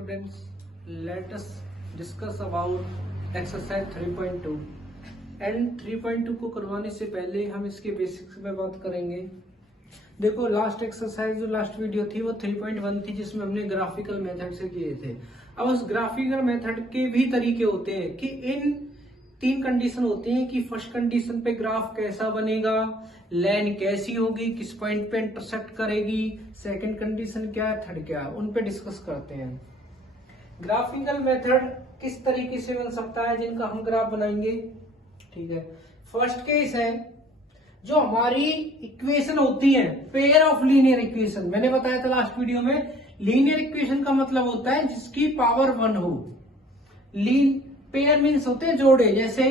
students, let us discuss about exercise 3.2 and 3.2 को करवाने से पहले हम इसके बेसिक्स में बात करेंगे। देखो, लास्ट एक्सरसाइज जो लास्ट वीडियो थी वो 3.1 थी, जिसमें हमने ग्राफिकल मेथड से किए थे। अब उस ग्राफिकल मेथड के भी तरीके होते हैं कि इन तीन कंडीशन होती हैं कि फर्स्ट कंडीशन पे ग्राफ कैसा बनेगा, लाइन कैसी होगी, किस पॉइंट पे इंटरसेक्ट करेगी, सेकंड कंडीशन क्या है, थर्ड क्या है, उन पे डिस्कस करते हैं। ग्राफिकल मेथड किस तरीके से बन सकता है जिनका हम ग्राफ बनाएंगे। ठीक है, फर्स्ट केस है जो हमारी इक्वेशन होती है पेयर ऑफ लीनियर इक्वेशन। मैंने बताया था लास्ट वीडियो में, लीनियर इक्वेशन का मतलब होता है जिसकी पावर 1 हो। पेयर मीन्स होते हैं जोड़े, जैसे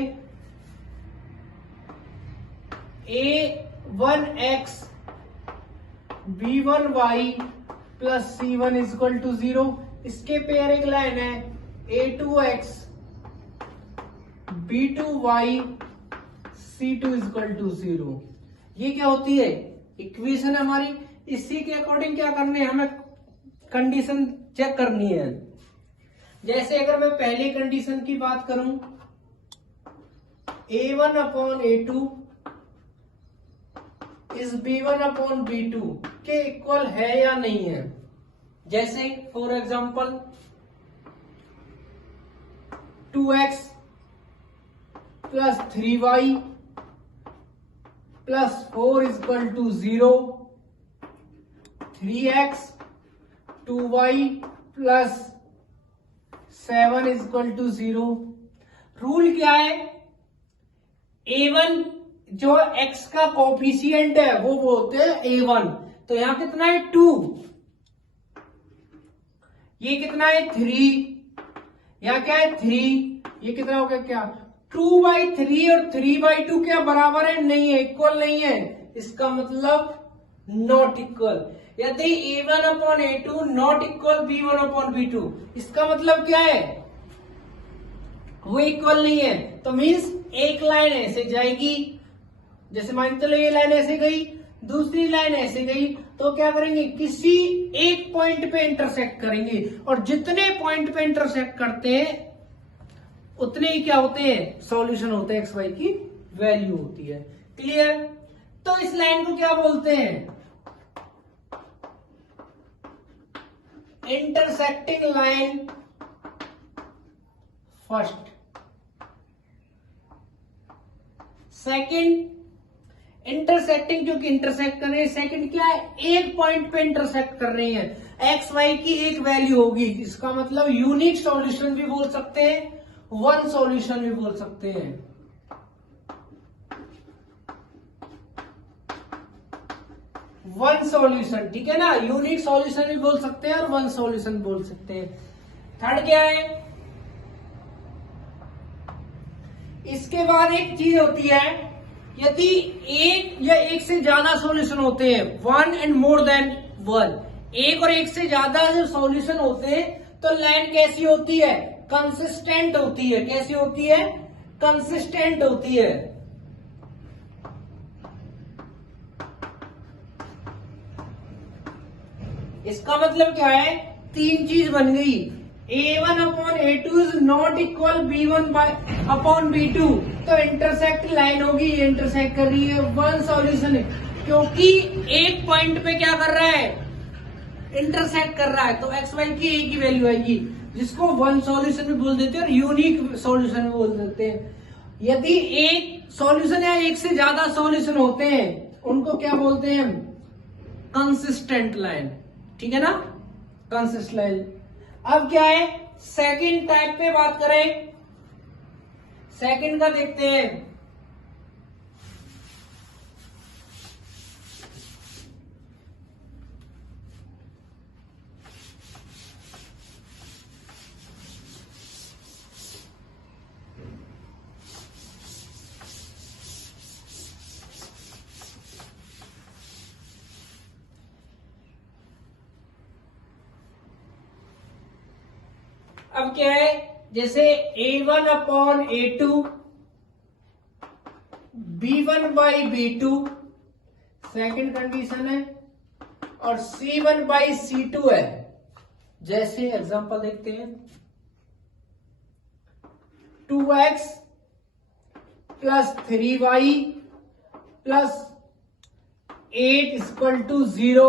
a1x b1y plus c1 is equal to 0। इसके पेयर एक लाइन है a2x b2y c2 is equal to 0। ये क्या होती है, इक्वेशन है हमारी। इसी के अकॉर्डिंग क्या करने है, हमें कंडीशन चेक करनी है। जैसे अगर मैं पहली कंडीशन की बात करूं, a1 अपॉन a2 इस b1 अपॉन b2 के इक्वल है या नहीं है। जैसे for example 2x plus 3y plus 4 is equal to 0, 3x 2y plus 7 is equal to 0। Rule क्या है, a1 जो x का कोफिशिएंट है वो बोलते हैं a1। तो यहां कितना है 2, ये कितना है 3, यहां क्या है 3, ये कितना हो गया क्या 2/3 और 3/2 क्या बराबर है, नहीं है, इक्वल नहीं है। इसका मतलब नॉट इक्वल। यदि a1 upon a2 not equal b1 upon b2, इसका मतलब क्या है, वो इक्वल नहीं है। तो मीन्स एक लाइन ऐसे जाएगी, जैसे मान चलो ये लाइन ऐसे गई, दूसरी लाइन ऐसे गई, तो क्या करेंगे, किसी एक पॉइंट पे इंटरसेक्ट करेंगे, और जितने पॉइंट पे इंटरसेक्ट करते हैं उतने ही क्या होते हैं, सॉल्यूशन होते हैं, एक्स वाई की वैल्यू होती है। क्लियर। तो इस लाइन को क्या बोलते हैं, intersecting line first. Second, intersecting क्योंकि इंटरसेक्ट कर रहे हैं। सेकंड क्या है, एक पॉइंट पे इंटरसेक्ट कर रहे हैं, एक्स वाई की एक वैल्यू होगी। इसका मतलब यूनिक सॉल्यूशन भी बोल सकते हैं, वन सॉल्यूशन भी बोल सकते हैं। वन सॉल्यूशन, ठीक है ना, यूनिक सॉल्यूशन भी बोल सकते हैं और वन सॉल्यूशन बोल सकते हैं। थर्ड क्या है, इसके बाद एक चीज होती है, यदि एक या एक से ज्यादा सॉल्यूशन होते हैं, one and more than one, एक और एक से ज्यादा जो सॉल्यूशन होते हैं, तो लाइन कैसी होती है, कंसिस्टेंट होती है। कैसी होती है, कंसिस्टेंट होती है। इसका मतलब क्या है, तीन चीज बन गई, a1 upon a2 is not equal b1 upon b2। तो इंटरसेक्ट लाइन होगी, ये इंटरसेक्ट कर रही है, वन सॉल्यूशन है, क्योंकि एक पॉइंट पे क्या कर रहा है, इंटरसेक्ट कर रहा है। तो एक्स वाई की एक ही वैल्यू आएगी, जिसको वन सॉल्यूशन भी बोल देते हैं और यूनिक सॉल्यूशन भी बोल देते हैं। यदि एक सॉल्यूशन या एक से ज्यादा सॉल्यूशन होते हैं, उनको क्या बोलते हैं, कंसिस्टेंट लाइन। ठीक है ना, कंसिस्टेंट लाइन। अब क्या है, सेकंड टाइप पे बात करें, सेकंड का देखते हैं। अब क्या है, जैसे a1 upon a2 b1/b2 second condition है, और c1/c2 है। जैसे एग्जांपल देखते हैं, 2x plus 3y plus 8 equal to 0,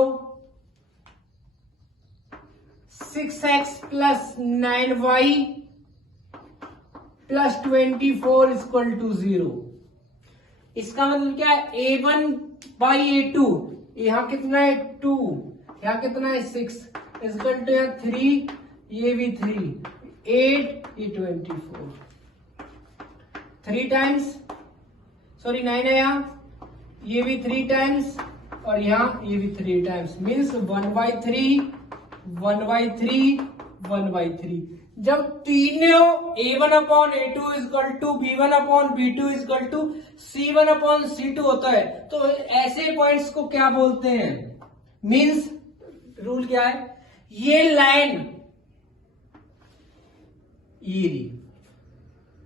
6x plus 9y plus 24 equal to 0। इसका मतलब क्या है, A1 बाई A2, यहां कितना है 2, यहां कितना है 6 इक्वल टू 3, ये भी 3, 8, ये 24, 3 टाइम्स, सॉरी 9 है यहां, ये भी 3 टाइम्स और यहां ये भी 3 टाइम्स, मीन्स 1/3, 1/3, 1/3। जब तीनों A1 upon A2 equal to B1 upon B2 equal to C1 upon C2 होता है, तो ऐसे पॉइंट्स को क्या बोलते हैं, मीन्स रूल क्या है, ये लाइन ये रही,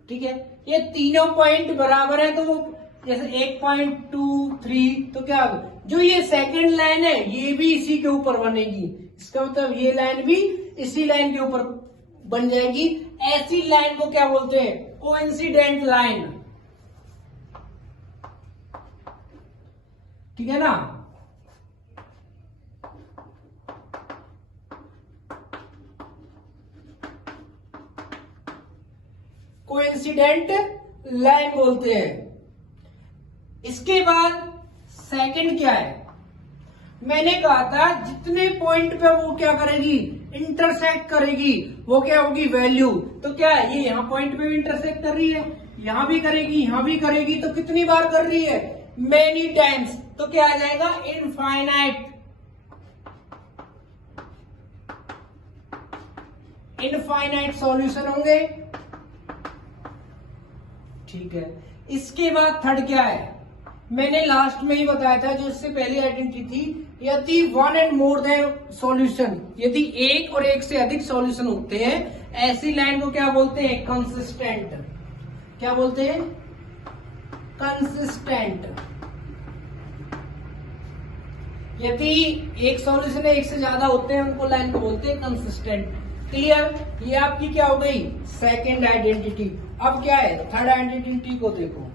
ठीक है, ये तीनों पॉइंट बराबर है, तो वो जैसे 1.23, तो क्या होगा, जो ये सेकंड लाइन है ये भी इसी के ऊपर बनेगी, इसका मतलब ये लाइन भी इसी लाइन के ऊपर बन जाएगी। ऐसी लाइन को क्या बोलते हैं, कोइंसिडेंट लाइन, ठीक है ना। कोइंसिडेंट लाइन बोलते हैं। इसके बाद सेकंड क्या है, मैंने कहा था जितने पॉइंट पे वो क्या करेगी, इंटरसेक्ट करेगी, वो क्या होगी, वैल्यू। तो क्या है, ये यहां पॉइंट पे भी इंटरसेक्ट कर रही है, यहां भी करेगी, यहां भी करेगी, तो कितनी बार कर रही है, मेनी टाइम्स। तो क्या आ जाएगा, इनफाइनाइट, इनफाइनाइट सॉल्यूशन होंगे, ठीक है। इसके बाद थर्ड क्या है, मैंने लास्ट में ही बताया था, जो इससे पहले आइडेंटिटी थी, यदि 1 एंड मोर देन सॉल्यूशन, यदि एक और एक से अधिक सॉल्यूशन होते हैं, ऐसी लाइन को क्या बोलते हैं, कंसिस्टेंट। क्या बोलते हैं, कंसिस्टेंट। यदि एक सॉल्यूशन है, एक से ज्यादा होते हैं, उनको लाइन को बोलते हैं कंसिस्टेंट। क्लियर, ये आपकी क्या हो गई, सेकेंड आइडेंटिटी। अब क्या है, थर्ड आइडेंटिटी को देखो।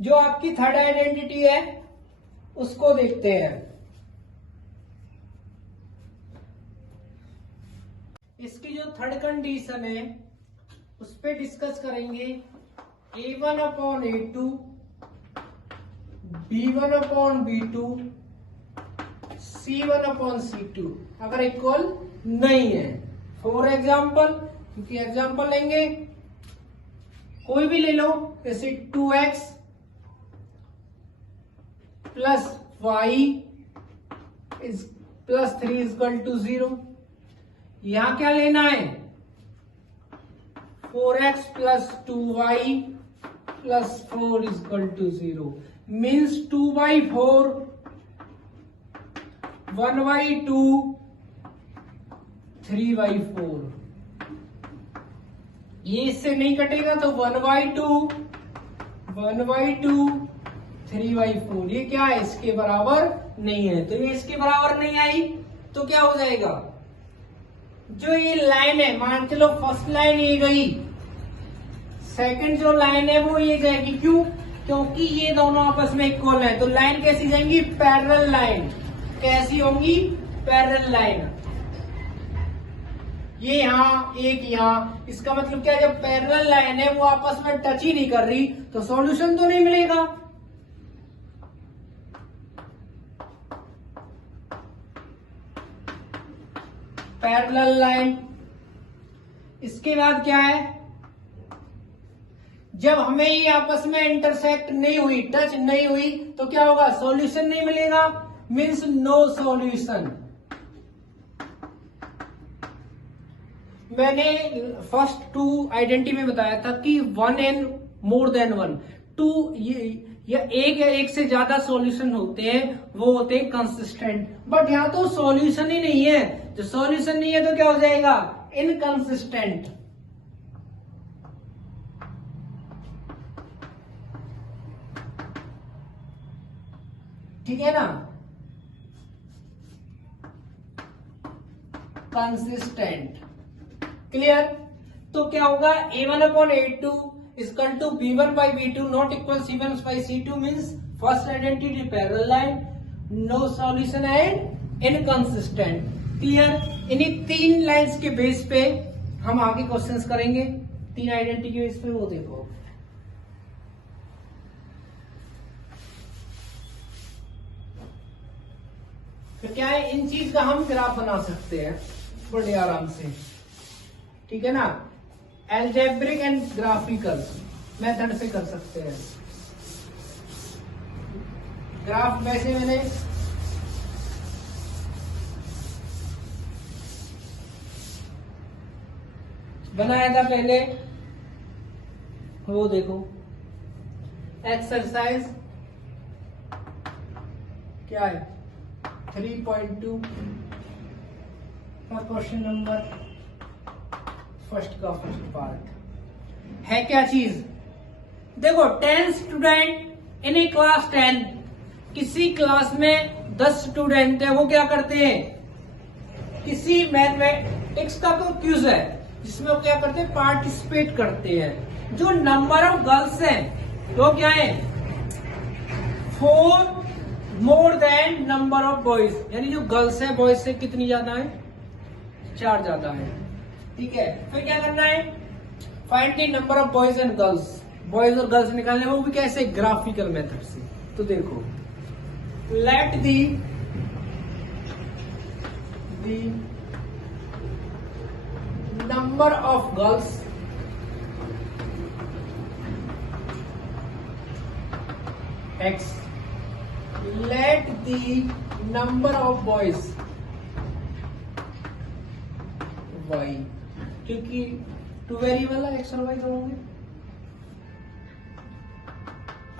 जो आपकी थर्ड आइडेंटिटी है उसको देखते हैं। इसकी जो थर्ड कंडीशन है उस पर डिस्कस करेंगे। A1 upon A2, B1 upon B2, C1 upon C2 अगर इक्वल नहीं है। फॉर एग्जाम्पल, क्योंकि एग्जाम्पल लेंगे, कोई भी ले लो, जैसे 2x plus y is plus 3 equal to 0। यहां क्या लेना है, 4x plus 2y plus 4 equal to 0, means 2/4, 1/2, 3/4। ये इससे नहीं कटेगा, तो 1/2, 1/2, 3/4, ये क्या है, इसके बराबर नहीं है। तो ये इसके बराबर नहीं आई, तो क्या हो जाएगा, जो ये लाइन है, मान चलो फर्स्ट लाइन ये गई, सेकंड जो लाइन है वो ये जाएगी। क्यों, क्योंकि ये दोनों आपस में इक्वल है, तो लाइन कैसी जाएंगी, पैरेलल लाइन। कैसी होंगी, पैरेलल लाइन। ये यहां एक यहां, इसका मतलब क्या है, जब पैरेलल लाइन है वो आपस में टच ही नहीं कर रही, तो सॉल्यूशन तो नहीं मिलेगा। Parallel line. इसके बाद क्या है, जब हमें ये आपस में इंटरसेक्ट नहीं हुई, टच नहीं हुई, तो क्या होगा, सॉल्यूशन नहीं मिलेगा, मीन्स नो सॉल्यूशन। मैंने फर्स्ट 2 आइडेंटिटी में बताया था कि 1 and more than one, two ये या एक से ज्यादा सॉल्यूशन होते हैं वो होते हैं कंसिस्टेंट। बट यहाँ तो सॉल्यूशन ही नहीं है, जो सॉल्यूशन नहीं है तो क्या हो जाएगा, इनकंसिस्टेंट। ठीक है ना, कंसिस्टेंट। क्लियर। तो क्या होगा, A1/A2 equal to B1/B2 not equal C1/C2 means first identity parallel line, no solution and inconsistent. Clear. इन्हीं तीन लाइंस के बेस पे हम आगे क्वेश्चंस करेंगे, तीन आइडेंटिटी के बेस पे, वो देखो। फिर क्या है, इन चीज का हम ग्राफ बना सकते हैं बड़े आराम से। ठीक है ना, एल्जेब्रिक एंड ग्राफिकल मेथड से कर सकते हैं ग्राफ। वैसे मैंने बनाया था पहले, वो देखो एक्सरसाइज क्या है 3.2 और क्वेश्चन नंबर फर्स्ट का फर्स्ट पार्ट है। क्या चीज, देखो 10 स्टूडेंट इन ए क्लास 10, किसी क्लास में 10 स्टूडेंट है, वो क्या करते हैं, किसी मैथमेटिक्स का कोई क्विज है जिसमें वो क्या करते हैं, पार्टिसिपेट करते हैं। जो नंबर ऑफ गर्ल्स हैं वो क्या है, 4 more than number of boys, यानी जो गर्ल्स है बॉयज से कितनी ज्यादा है, 4 ज्यादा है। ठीक है, फिर क्या करना है, find the number of boys and girls, boys और गर्ल्स निकालने, वो भी कैसे, ग्राफिकल मेथड से। तो देखो, let the number of girls x, let the number of boys y, क्योंकि टू वेरिएबल है, x और y दोनों में।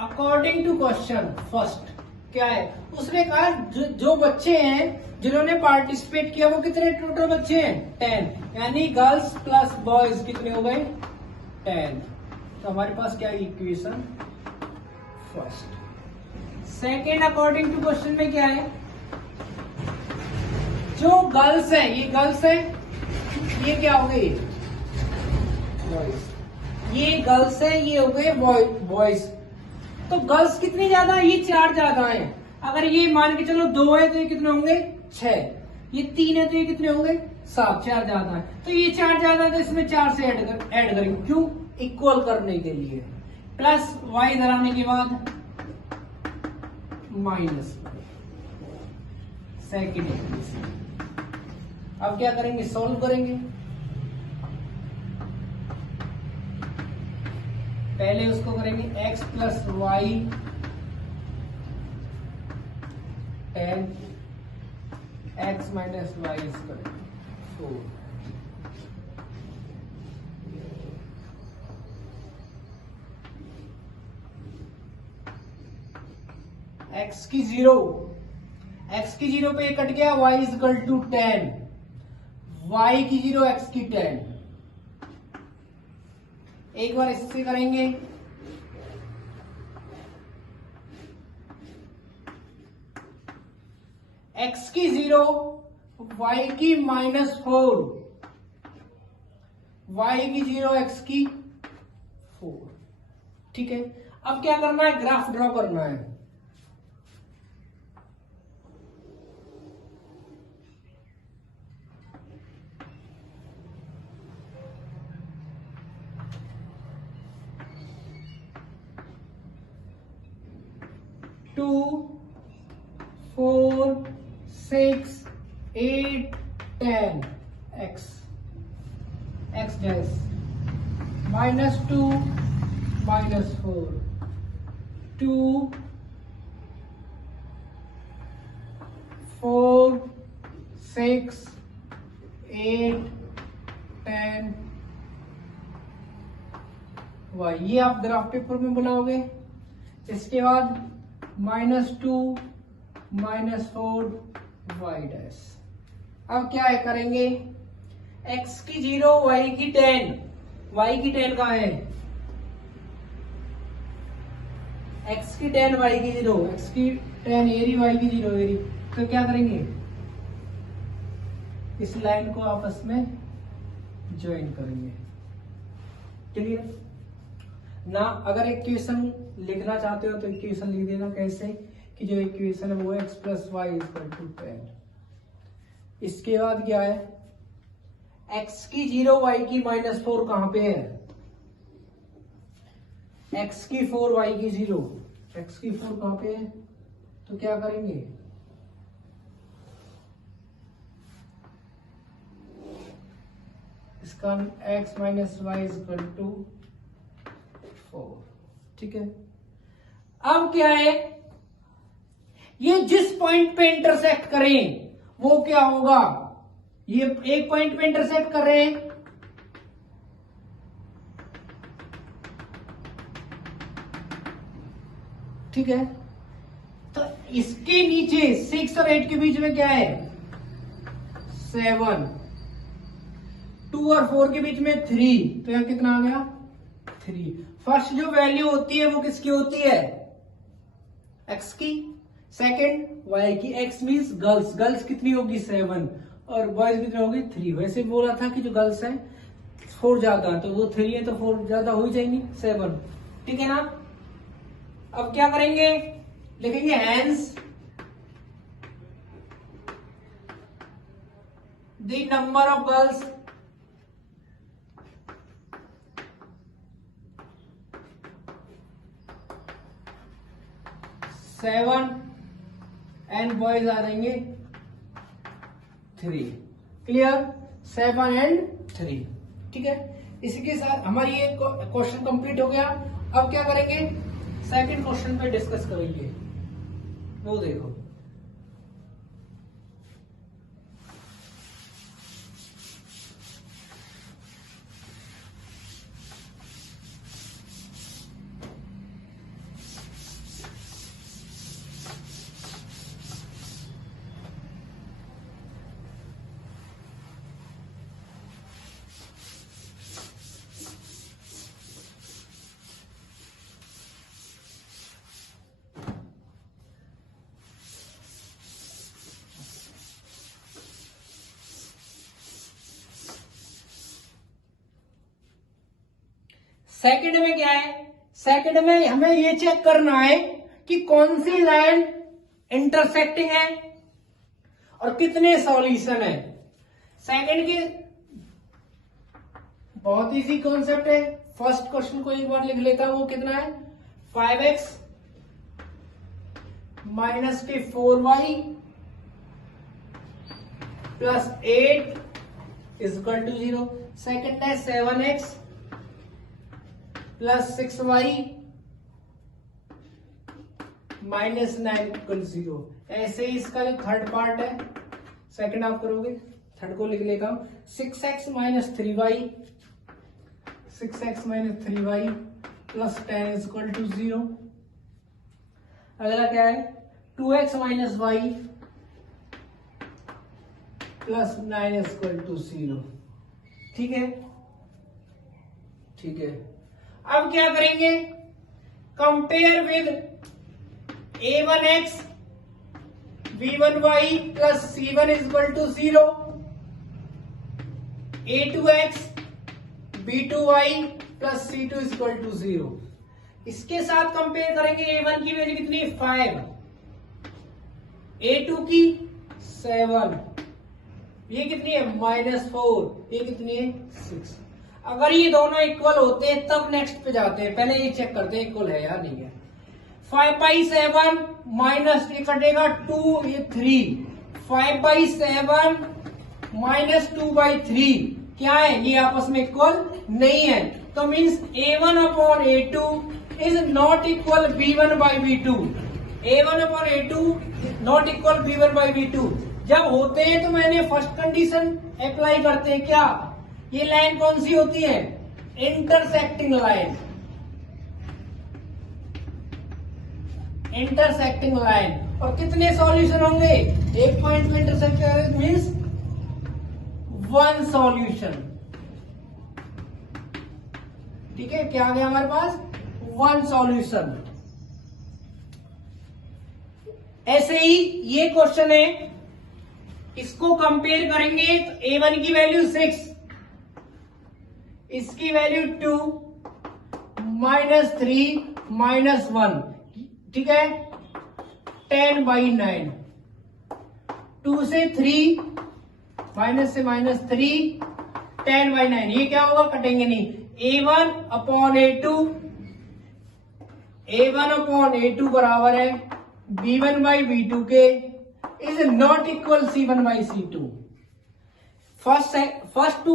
अकॉर्डिंग टू क्वेश्चन फर्स्ट क्या है, उसने कहा जो बच्चे हैं जिन्होंने पार्टिसिपेट किया वो कितने टोटल बच्चे हैं, 10, यानी गर्ल्स प्लस बॉयज कितने हो गए, 10। तो हमारे पास क्या है, equation first. Second, according to question में क्या है, जो गर्ल्स है, ये गर्ल्स है, ये क्या हो गई, बॉयज। ये गर्ल्स है, ये हो गए बॉयज। तो गर्ल्स कितनी ज्यादा है, ये 4 ज्यादा है। अगर ये मान के चलो 2 है तो ये कितने होंगे, 6। ये 3 है तो ये कितने होंगे, 7, 4 ज्यादा है। तो ये 4 ज्यादा है तो इसमें 4 से ऐड करेंगे, क्यों, इक्वल करने के लिए। प्लस y इधर आने के बाद माइनस सेकेंड इक्वेशन। अब क्या करेंगे, सॉल्व करेंगे। पहले उसको करेंगे x plus y 10, x minus y करेंगे 4। x की 0, x की 0 पे कट गया, y is equal to 10, y की 0, x की 10। एक बार इससे करेंगे, x की 0, y की -4, y की 0, x की 4। ठीक है, अब क्या करना है, ग्राफ ड्रॉ करना है। टू 4 6 8 10 x डैश -2 -4 2 4 6 8 10 वाई, ये आप ग्राफ पेपर में बनाओगे। इसके बाद -2 -4 वाई डैश। अब क्या है करेंगे, x की 0 y की 10, y की 10 कहाँ है, x की 10 y की 0, x की 10 एरी y की 0 एरी। तो क्या करेंगे, इस लाइन को आपस में ज्वाइन करेंगे। क्लियर ना। अगर इक्वेशन लिखना चाहते हो तो इक्वेशन लिख देना, कैसे कि जो इक्वेशन है वो x plus y equal to 10। इसके बाद क्या है, x की 0 y की -4 कहां पे है, x की 4 y की 0, x की 4 कहां पे है, तो क्या करेंगे, इसका x minus y equal to 4। ठीक है। अब क्या है, ये जिस पॉइंट पे इंटरसेक्ट करें वो क्या होगा, ये एक पॉइंट पे इंटरसेक्ट कर रहे हैं, ठीक है। तो इसके नीचे 6 और 8 के बीच में क्या है 7, 2 और 4 के बीच में 3, तो यहां कितना आ गया 3। फर्स्ट जो वैल्यू होती है वो किसकी होती है, x की, सेकंड y की। x मीन्स गर्ल्स, गर्ल्स कितनी होगी 7 और बॉयज कितनी होगी 3। वैसे बोला था कि जो गर्ल्स है 4 ज्यादा, तो वो 3 है तो 4 ज्यादा हो जाएंगी 7। ठीक है ना। अब क्या करेंगे, लिखेंगे hence the number of girls seven and boys आ जाएंगे 3। Clear, 7 and 3। ठीक है। इसी के साथ हमारी ये क्वेश्चन कंप्लीट हो गया। अब क्या करेंगे, सेकंड क्वेश्चन पे डिस्कस करेंगे, वो देखो। सेकंड में क्या है, सेकंड में हमें ये चेक करना है कि कौन सी लाइन इंटरसेक्टिंग है और कितने सॉल्यूशन है। सेकंड की बहुत इजी कॉन्सेप्ट है। फर्स्ट क्वेश्चन को एक बार लिख लेता हूं, वो कितना है 5x माइनस के 4y plus 8 is equal to 0। Second है 7x plus 6y minus 9 equal 0। ऐसे ही इसका जो थर्ड पार्ट है, सेकंड आप करोगे, थर्ड को लिख लेता हूं 6x minus 3y, 6x minus 3y plus 10 is equal to 0। अगला क्या है 2x minus y plus 9 is equal to 0। ठीक है, ठीक है। अब क्या करेंगे, compare with a1x b1y plus c1 is equal to 0, a2x b2y plus c2 is equal to 0। इसके साथ कंपेयर करेंगे, a1 की वैल्यू कितनी 5, a2 की 7, ये कितनी है -4, ये कितनी है 6। अगर ये दोनों इक्वल होते हैं तब नेक्स्ट पे जाते हैं, पहले ये चेक करते हैं इक्वल है या नहीं है। 5/7 माइनस ये कटेगा 2, ये 3, 5/7 माइनस 2/3 क्या है, ये आपस में इक्वल नहीं है। तो means a1 upon a2 is not equal b1/b2, a1 upon a2 not equal b1/b2। जब होते हैं तो मैंने फर्स्ट कंडीशन अप्लाई करते हैं, क्या ये लाइन कौन सी होती है इंटरसेक्टिंग लाइन। Intersecting line. और कितने सॉल्यूशन होंगे? एक पॉइंट में इंटरसेक्ट करें मीन्स वन सॉल्यूशन। ठीक है, क्या आ गया हमारे पास? One solution. ऐसे ही ये क्वेश्चन है, इसको कंपेयर करेंगे तो A1 की वैल्यू 6, इसकी वैल्यू 2, -3 -1, ठीक है, 10/9। 2 से 3, माइनस से -3, 10/9, ये क्या होगा? कटेंगे नहीं। A1/A2, A1/A2 बराबर है B1/B2 के, is not equal C1/C2। First two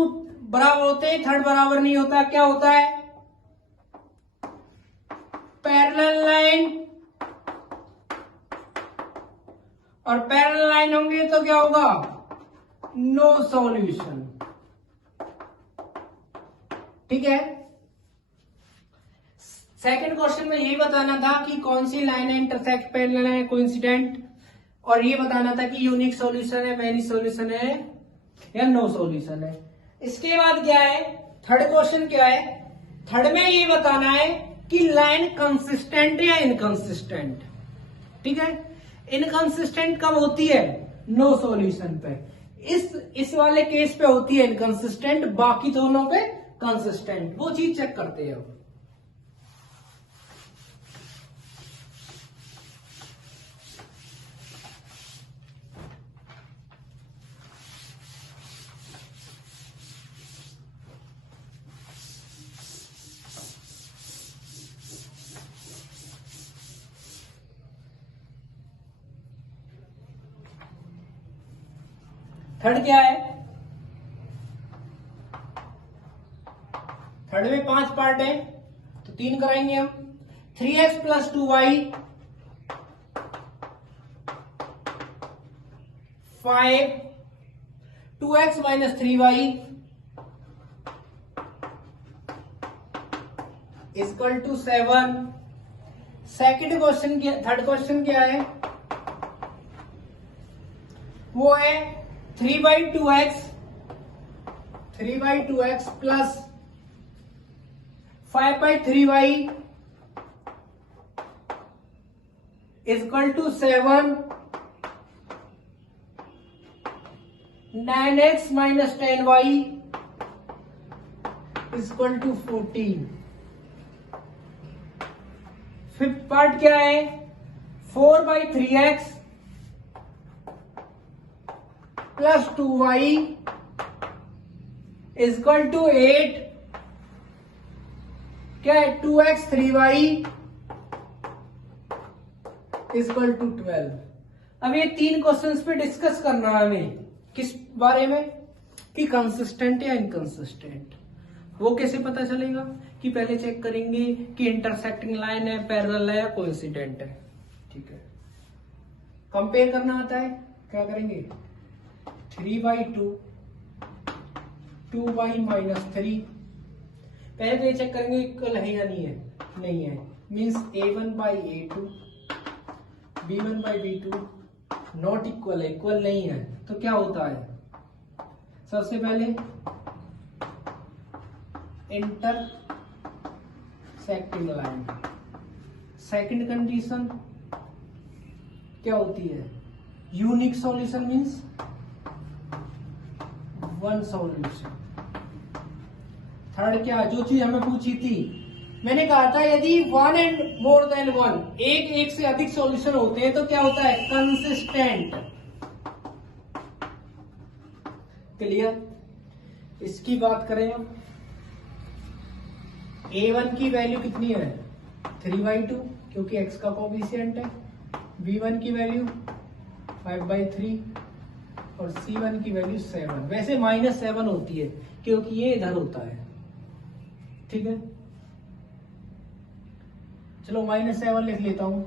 बराबर होते हैं, थर्ड बराबर नहीं होता। क्या होता है? पैरेलल लाइन, और पैरेलल लाइन होंगे तो क्या होगा? No solution. ठीक है, सेकंड क्वेश्चन में यही बताना था कि कौन सी लाइन है इंटरसेक्ट, पैरेलल है, कोइंसिडेंट, और ये बताना था कि यूनिक सॉल्यूशन है, मैनी सॉल्यूशन है, या नो सॉल्यूशन है। इसके बाद क्या है? थर्ड क्वेश्चन क्या है? थर्ड में ये बताना है कि लाइन कंसिस्टेंट है या इनकंसिस्टेंट। ठीक है, इनकंसिस्टेंट कब होती है? नो सॉल्यूशन पे। इस वाले केस पे होती है इनकंसिस्टेंट, बाकी दोनों पे कंसिस्टेंट। वो चीज चेक करते हैं अब। थर्ड क्या है? थर्ड में 5 पार्ट है तो 3 कराएंगे हम। 3x + 2y, 5, 2x - 3y = 7। Second question, third question क्या है? वो है 3/2x + 5/3y = 7। 9x - 10y = 14। Fifth part क्या है? 4/3x + 2y = 8। क्या है? 2x 3y = 12। अब ये 3 क्वेश्चंस पे डिस्कस करना है हमें। किस बारे में? कि कंसिस्टेंट या इनकंसिस्टेंट। वो कैसे पता चलेगा? कि पहले चेक करेंगे कि इंटरसेक्टिंग लाइन है, पैरेलल है, या कोइंसिडेंट है। ठीक है, कंपेयर करना आता है। क्या करेंगे? 3/2, 2y - 3। पहले तो ये चेक करेंगे इक्वल है या नहीं है। नहीं है, means A1/A2, B1/B2 not equal है, इक्वल नहीं है। तो क्या होता है? सबसे पहले इंटरसेक्टिंग लाइन। सेकंड कंडीशन क्या होती है? Unique solution means one solution. Third क्या? जो चीज हमें पूछी थी, मैंने कहा था यदि 1 and more than 1, एक से अधिक सॉल्यूशन होते हैं तो क्या होता है? कंसिस्टेंट। क्लियर? इसकी बात करें हम, A1 की वैल्यू कितनी है? 3/2 क्योंकि x का कोएफिशिएंट है। B1 की वैल्यू 5/3 और C1 की वैल्यू 7। वैसे -7 होती है क्योंकि ये इधर होता है। ठीक है, चलो -7 लिख लेता हूं।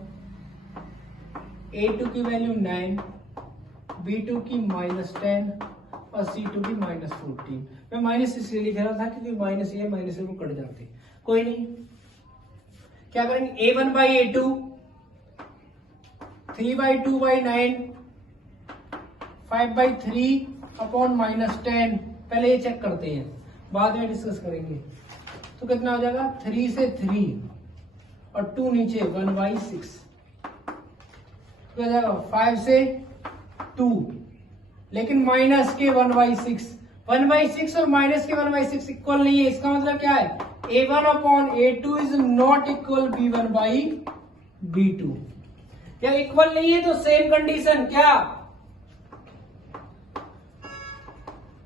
A2 की वैल्यू 9, B2 की -10 और C2 की -14। मैं माइनस इसलिए लिख रहा था क्योंकि माइनस ये माइनस वो कट जाते। कोई नहीं, क्या करेंगे? A1/A2 3/2/9, 5/3/-10। पहले ये चेक करते हैं, बाद में डिस्कस करेंगे। तो कितना हो जाएगा, 3 से 3 और 2 नीचे, 1/6। तो हो जाएगा 5 से 2, लेकिन माइनस के 1/6। 1/6 और माइनस के 1/6 इक्वल नहीं है। इसका मतलब क्या है, A1/A2 is not equal B1/B2। क्या इक्वल नहीं है तो सेम कंडीशन, क्या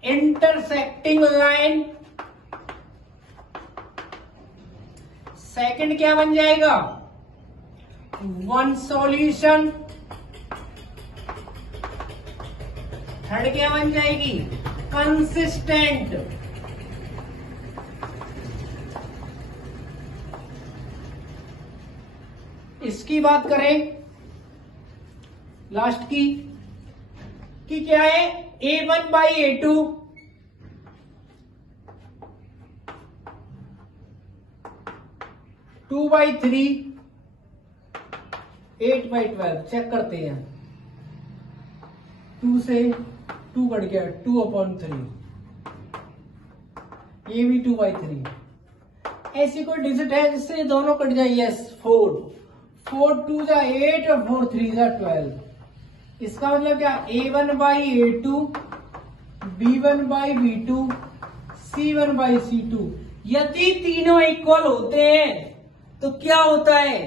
इंटरसेक्टिंग लाइन। सेकंड क्या बन जाएगा, वन सॉल्यूशन। थर्ड क्या बन जाएगी, कंसिस्टेंट। इसकी बात करें लास्ट की, कि क्या है, A1/A2 2/3 8/12। चेक करते हैं, 2 से 2 कट गया, 2/3। ये भी 2/3। ऐसी कोई डिजिट है जिससे दोनों कट जाए, यस 4। 4 2 जा 8 और 4 3 जा 12। इसका मतलब क्या, A1/A2 B1/B2 C1/C2। यदि तीनों इक्वल होते हैं तो क्या होता है,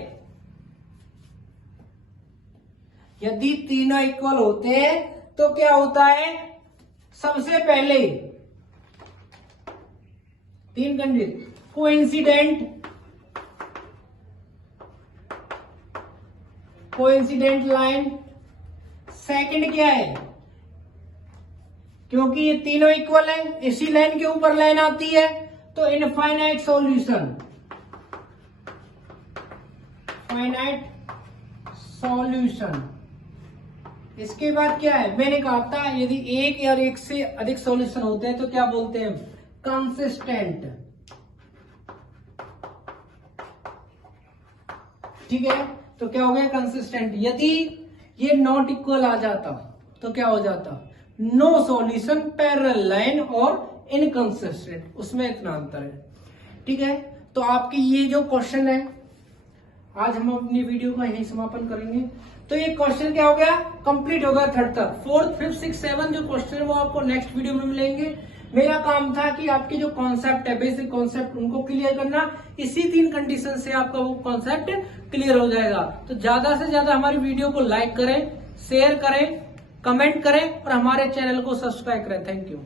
यदि तीनों इक्वल होते हैं तो क्या होता है, सबसे पहले 3 कंडीशन, कोइंसिडेंट लाइन। सेकंड क्या है, क्योंकि ये तीनों इक्वल है, इसी लाइन के ऊपर लाइन आती है, तो इनफाइनाइट सॉल्यूशन। Finite solution. इसके बाद क्या है, मैंने कहा था यदि एक या एक से अधिक सॉल्यूशन होते हैं तो क्या बोलते हैं, कंसिस्टेंट। ठीक है, तो क्या हो गया, कंसिस्टेंट। यदि ये नॉट इक्वल आ जाता तो क्या हो जाता, नो सॉल्यूशन, पैरेलल लाइन और इनकंसिस्टेंट। उसमें इतना अंतर है। ठीक है, तो आपके ये जो क्वेश्चन है, आज हम अपनी वीडियो का यही समापन करेंगे। तो ये क्वेश्चन क्या हो गया, कंप्लीट हो गया थर्ड तक। 4th 5th 6th 7 जो क्वेश्चन है वो आपको नेक्स्ट वीडियो में मिलेंगे। मेरा काम था कि आपके जो कॉन्सेप्ट है, बेसिक कॉन्सेप्ट, उनको क्लियर करना। इसी 3 कंडीशन से आपका वो कॉन्सेप्ट क्लियर हो जाएगा। तो ज्यादा से ज्यादा हमारी वीडियो को लाइक करें, शेयर करें, कमेंट करें और हमारे चैनल को सब्सक्राइब करें। Thank you.